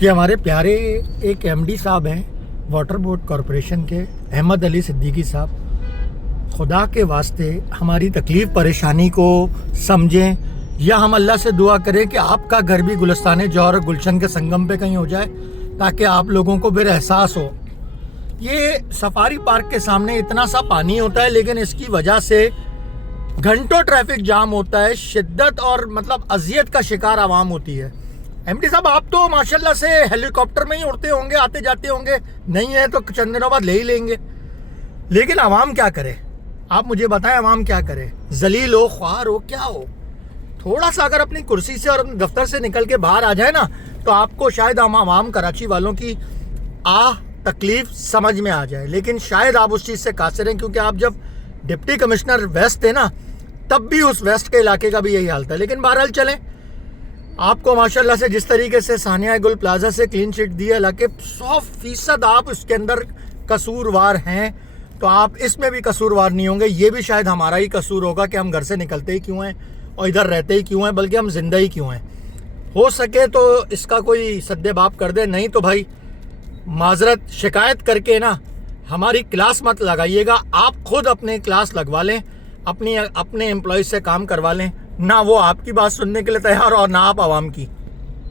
یہ ہمارے پیارے ایک ایم ڈی صاحب ہیں واٹر بورڈ کارپوریشن کے، احمد علی صدیقی صاحب. خدا کے واسطے ہماری تکلیف پریشانی کو سمجھیں، یا ہم اللہ سے دعا کریں کہ آپ کا گھر بھی گلستان جوہر گلشن کے سنگم پہ کہیں ہو جائے تاکہ آپ لوگوں کو پھر احساس ہو. یہ سفاری پارک کے سامنے اتنا سا پانی ہوتا ہے، لیکن اس کی وجہ سے گھنٹوں ٹریفک جام ہوتا ہے، شدت اور اذیت کا شکار عوام ہوتی ہے. ایم ڈی صاحب، آپ تو ماشاءاللہ سے ہیلی کاپٹر میں ہی اڑتے ہوں گے، آتے جاتے ہوں گے، نہیں ہے تو چند دنوں بعد لے ہی لیں گے، لیکن عوام کیا کرے؟ آپ مجھے بتائیں، عوام کیا کرے؟ ذلیل ہو، خوار ہو، کیا ہو؟ تھوڑا سا اگر اپنی کرسی سے اور اپنے دفتر سے نکل کے باہر آ جائے نا تو آپ کو شاید ہم عوام کراچی والوں کی تکلیف سمجھ میں آ جائے. لیکن شاید آپ اس چیز سے قاصر ہیں، کیونکہ آپ جب ڈپٹی کمشنر ویسٹ تھے نا تب بھی اس ویسٹ کے علاقے کا بھی یہی حال تھا. لیکن بہرحال چلیں، آپ کو ماشاءاللہ سے جس طریقے سے ثانیہ گل پلازا سے کلین چٹ دی ہے، حالانکہ 100% آپ اس کے اندر قصوروار ہیں، تو آپ اس میں بھی قصوروار نہیں ہوں گے. یہ بھی شاید ہمارا ہی قصور ہوگا کہ ہم گھر سے نکلتے ہی کیوں ہیں اور ادھر رہتے ہی کیوں ہیں، بلکہ ہم زندہ ہی کیوں ہیں. ہو سکے تو اس کا کوئی سد باب کر دے، نہیں تو بھائی معذرت شکایت کر کے نا ہماری کلاس مت لگائیے گا. آپ خود اپنے کلاس لگوا لیں، اپنے امپلائیز سے کام کروا لیں. نہ وہ آپ کی بات سننے کے لیے تیار اور نہ آپ عوام کی.